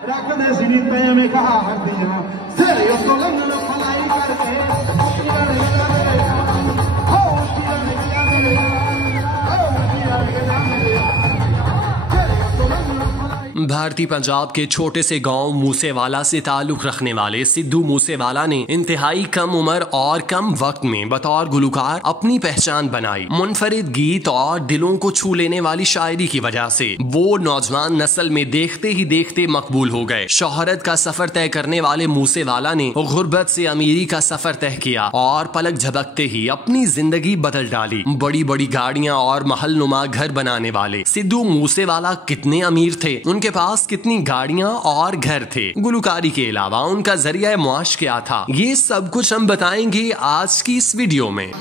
रख दे सीते में कहा हड्डियां सिर तो लंगन फलाई भारतीय पंजाब के छोटे से गांव मूसेवाला से ताल्लुक रखने वाले सिद्धू मूसेवाला ने इंतहाई कम उम्र और कम वक्त में बतौर गुलकार अपनी पहचान बनाई। मुनफरिद गीत और दिलों को छू लेने वाली शायरी की वजह से वो नौजवान नस्ल में देखते ही देखते मकबूल हो गए। शोहरत का सफर तय करने वाले मूसेवाला ने गुर्बत से अमीरी का सफर तय किया और पलक झपकते ही अपनी जिंदगी बदल डाली। बड़ी बड़ी गाड़ियां और महलनुमा घर बनाने वाले सिद्धू मूसेवाला कितने अमीर थे, उनके पास कितनी गाड़ियां और घर थे, गुलकारी के अलावा उनका जरिया मुआश क्या था, ये सब कुछ हम बताएंगे आज की इस वीडियो में।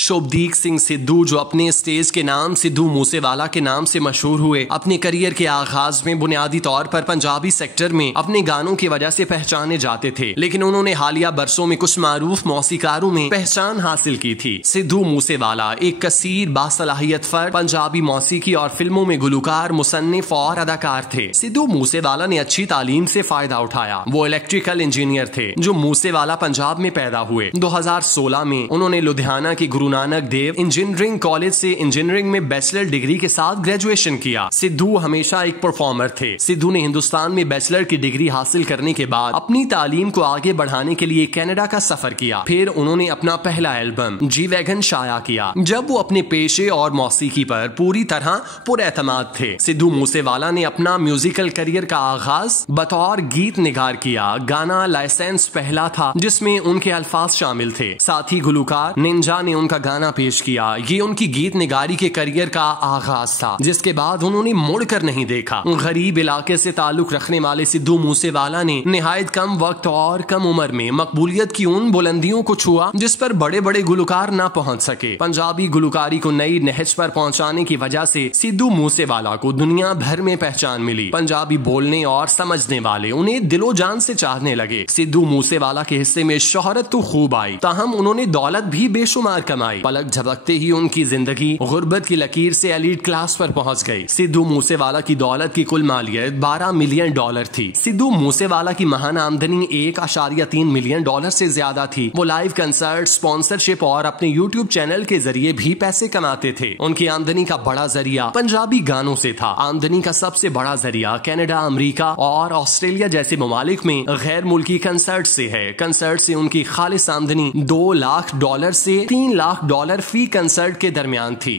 शुभदीक सिंह सिद्धू जो अपने स्टेज के नाम सिद्धू मूसेवाला के नाम से मशहूर हुए, अपने करियर के आगाज में बुनियादी तौर पर पंजाबी सेक्टर में अपने गानों की वजह से पहचाने जाते थे, लेकिन उन्होंने हालिया बरसों में कुछ मारूफ मौसीकारों में पहचान हासिल की थी। सिद्धू मूसेवाला एक कसीर बासलाहियत फर्द, पंजाबी मौसीकी और फिल्मों में गुलकार, मुसन्निफ और अदाकार थे। सिद्धू मूसेवाला ने अच्छी तालीम से फायदा उठाया। वो इलेक्ट्रिकल इंजीनियर थे जो मूसेवाला पंजाब में पैदा हुए। 2016 में उन्होंने लुधियाना की गुरु नानक देव इंजीनियरिंग कॉलेज से इंजीनियरिंग में बैचलर डिग्री के साथ ग्रेजुएशन किया। सिद्धू हमेशा एक परफॉर्मर थे। सिद्धू ने हिंदुस्तान में बैचलर की डिग्री हासिल करने के बाद अपनी तालीम को आगे बढ़ाने के लिए कनाडा का सफर किया। फिर उन्होंने अपना पहला एल्बम जी वैगन शाया किया, जब वो अपने पेशे और मौसीकी पर पूरी तरह पुरएतमाद थे। सिद्धू मूसेवाला ने अपना म्यूजिकल करियर का आगाज बतौर गीत निगार किया। गाना लाइसेंस पहला था जिसमें उनके अल्फाज शामिल थे। साथ ही गुलकार निंजा ने उनका गाना पेश किया। ये उनकी गीत निगारी के करियर का आगाज था, जिसके बाद उन्होंने मुड़कर नहीं देखा। गरीब इलाके से ताल्लुक रखने वाले सिद्धू मूसेवाला ने निहायत कम वक्त और कम उम्र में मकबूलियत की उन बुलंदियों को छुआ जिस पर बड़े बड़े गुलकार ना पहुंच सके। पंजाबी गुलकारी को नई नहज पर पहुंचाने की वजह से सिद्धू मूसेवाला को दुनिया भर में पहचान मिली। पंजाबी बोलने और समझने वाले उन्हें दिलो जान से चाहने लगे। सिद्धू मूसेवाला के हिस्से में शोहरत तो खूब आई, ताहम उन्होंने दौलत भी बेशुमार कमाई। पलक झपकते ही उनकी जिंदगी गुर्बत की लकीर से एलीट क्लास पर पहुंच गई। सिद्धू मूसेवाला की दौलत की कुल मालियत $12 मिलियन थी। सिद्धू मूसेवाला की महाना आमदनी $1.3 मिलियन से ज्यादा थी। वो लाइव कंसर्ट, स्पॉन्सरशिप और अपने यूट्यूब चैनल के जरिए भी पैसे कमाते थे। उनकी आमदनी का बड़ा जरिया पंजाबी गानों से था। आमदनी का सबसे बड़ा जरिया कनाडा, अमेरिका और ऑस्ट्रेलिया जैसे ममालिक में गैर मुल्की कंसर्ट से है। कंसर्ट से उनकी खालिस आमदनी $2 लाख से $3 लाख फी कंसर्ट के दरमियान थी।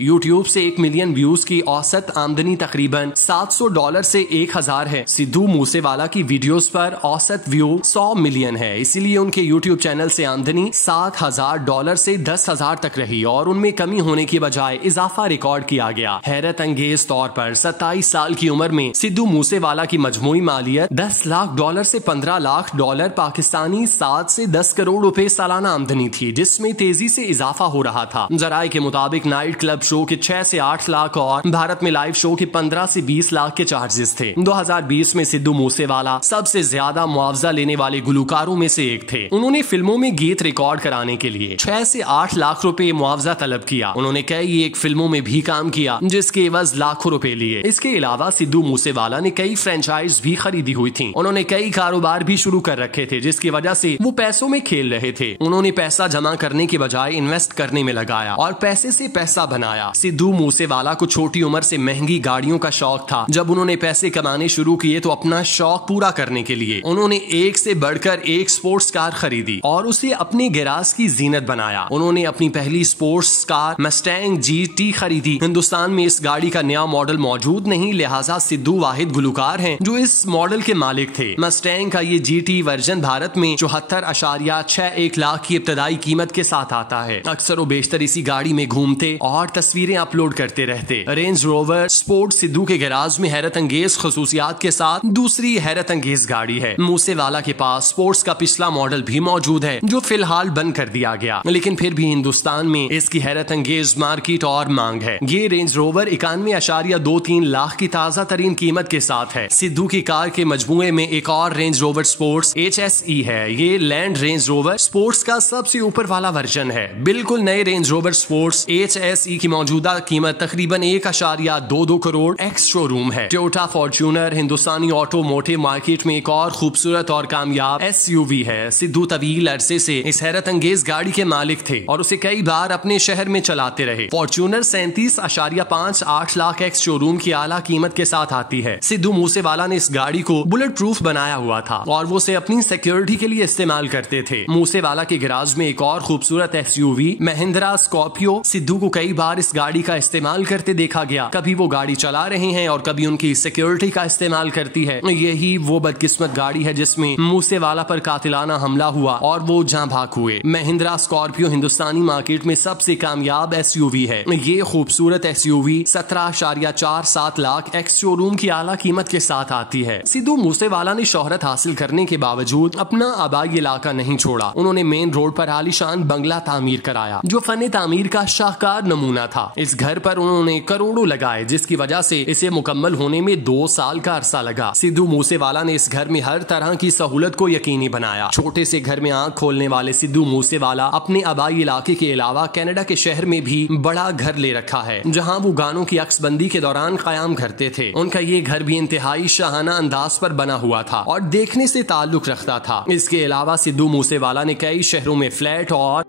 यूट्यूब से 1 मिलियन व्यूज की औसत आमदनी तकरीबन $700 से 1000 है। सिद्धू मूसेवाला की वीडियोस पर औसत व्यू 100 मिलियन है, इसीलिए उनके यूट्यूब चैनल से आमदनी $7000 से 10,000 तक रही और उनमें कमी होने की बजाय इजाफा रिकॉर्ड किया गया। हैरत अंगेज तौर पर 27 साल की उम्र में सिद्धू मूसेवाला की मजमूई मालियत $10 लाख से $15 लाख पाकिस्तानी 7 से 10 करोड़ रुपए सालाना आमदनी थी, जिसमें तेजी से इजाफा हो रहा था। जराये के मुताबिक नाइट क्लब शो के 6 से 8 लाख और भारत में लाइव शो के 15 से 20 लाख के चार्जेस थे। 2020 में सिद्धू मूसेवाला सबसे ज्यादा मुआवजा लेने वाले गुलकारों में से एक थे। उन्होंने फिल्मों में गीत रिकॉर्ड कराने के लिए 6 से 8 लाख रुपए मुआवजा तलब किया। उन्होंने कई एक फिल्मों में भी काम किया जिसके एवज लाखों रुपए लिए। इसके अलावा सिद्धू मूसेवाला ने कई फ्रेंचाइज भी खरीदी हुई थी। उन्होंने कई कारोबार भी शुरू कर रखे थे जिसकी वजह से वो पैसों में खेल रहे थे। उन्होंने पैसा जमा करने के बजाय इन्वेस्ट करने में लगाया और पैसे से पैसा बनाया। सिद्धू मूसेवाला को छोटी उम्र से महंगी गाड़ियों का शौक था। जब उन्होंने पैसे कमाने शुरू किए तो अपना शौक पूरा करने के लिए उन्होंने एक से बढ़कर एक स्पोर्ट्स कार खरीदी और उसे अपने गैराज की जीनत बनाया। उन्होंने अपनी पहली स्पोर्ट्स कार मस्टैंग GT खरीदी। हिंदुस्तान में इस गाड़ी का नया मॉडल मौजूद नहीं, लिहाजा सिद्धू वाहिद गुलकार हैं जो इस मॉडल के मालिक थे। मस्टैंग का ये GT वर्जन भारत में 74.61 लाख की इब्तदाई कीमत के साथ आता है। अक्सर वो बेशतर इसी गाड़ी में घूमते और तस्वीरें अपलोड करते रहते। रेंज रोवर स्पोर्ट सिद्धू के गैराज में हैरत अंगेज खसूसियात के साथ दूसरी हैरत अंगेज गाड़ी है। मूसेवाला के पास स्पोर्ट्स का पिछला मॉडल भी मौजूद है जो फिलहाल बंद कर दिया गया, लेकिन फिर भी हिंदुस्तान में इसकी हैरत अंगेज मार्केट और मांग है। ये रेंज रोवर 91.23 लाख की ताजा तरीन कीमत के साथ है। सिद्धू की कार के मजमूए में एक और रेंज रोवर स्पोर्ट्स HSE है। ये लैंड रेंज रोवर स्पोर्ट्स का सबसे ऊपर वाला वर्जन है। बिल्कुल नए रेंज रोवर स्पोर्ट्स HSE की मौजूदा कीमत तकरीबन 1.22 करोड़ एक्स शोरूम है। टोयोटा फॉर्च्यूनर हिंदुस्तानी ऑटोमोटिव मार्केट में एक और खूबसूरत और कामयाब SUV है। सिद्धू तवील अरसे से इस हैरत अंगेज गाड़ी के मालिक थे और उसे कई बार अपने शहर में चलाते रहे। फॉर्च्यूनर 37.58 लाख एक्स शोरूम की आला कीमत के साथ आती है। सिद्धू मूसेवाला ने इस गाड़ी को बुलेट प्रूफ बनाया हुआ था और वो उसे अपनी सिक्योरिटी के लिए इस्तेमाल करते थे। मूसेवाला के गैराज में एक और खूबसूरत SUV महिंद्रा स्कॉर्पियो। सिद्धू को कई बार इस गाड़ी का इस्तेमाल करते देखा गया। कभी वो गाड़ी चला रहे हैं और कभी उनकी सिक्योरिटी का इस्तेमाल करती है। यही वो बदकिस्मत गाड़ी है जिसमें मूसेवाला पर कातिलाना हमला हुआ और वो जान भाग हुए। महिंद्रा स्कॉर्पियो हिंदुस्तानी मार्केट में सबसे कामयाब SUV है। ये खूबसूरत SUV 17.47 लाख एक्स शोरूम की आला कीमत के साथ आती है। सिद्धू मूसेवाला ने शोहरत हासिल करने के बावजूद अपना आबाई इलाका नहीं छोड़ा। उन्होंने मेन रोड पर आलीशान बंगला तामीर कराया जो फन तामीर का शाहकार नमूना था। इस घर पर उन्होंने करोड़ों लगाए जिसकी वजह से इसे मुकम्मल होने में 2 साल का अरसा लगा। सिद्धू मूसेवाला ने इस घर में हर तरह की सहूलत को यकीनी बनाया। छोटे से घर में आंख खोलने वाले सिद्धू मूसेवाला अपने आबाई इलाके के अलावा कनाडा के शहर में भी बड़ा घर ले रखा है जहां वो गानों की अक्सबंदी के दौरान कयाम करते थे। उनका ये घर भी इंतहाई शाहाना अंदाज पर बना हुआ था और देखने से ताल्लुक रखता था। इसके अलावा सिद्धू मूसेवाला ने कई शहरों में फ्लैट और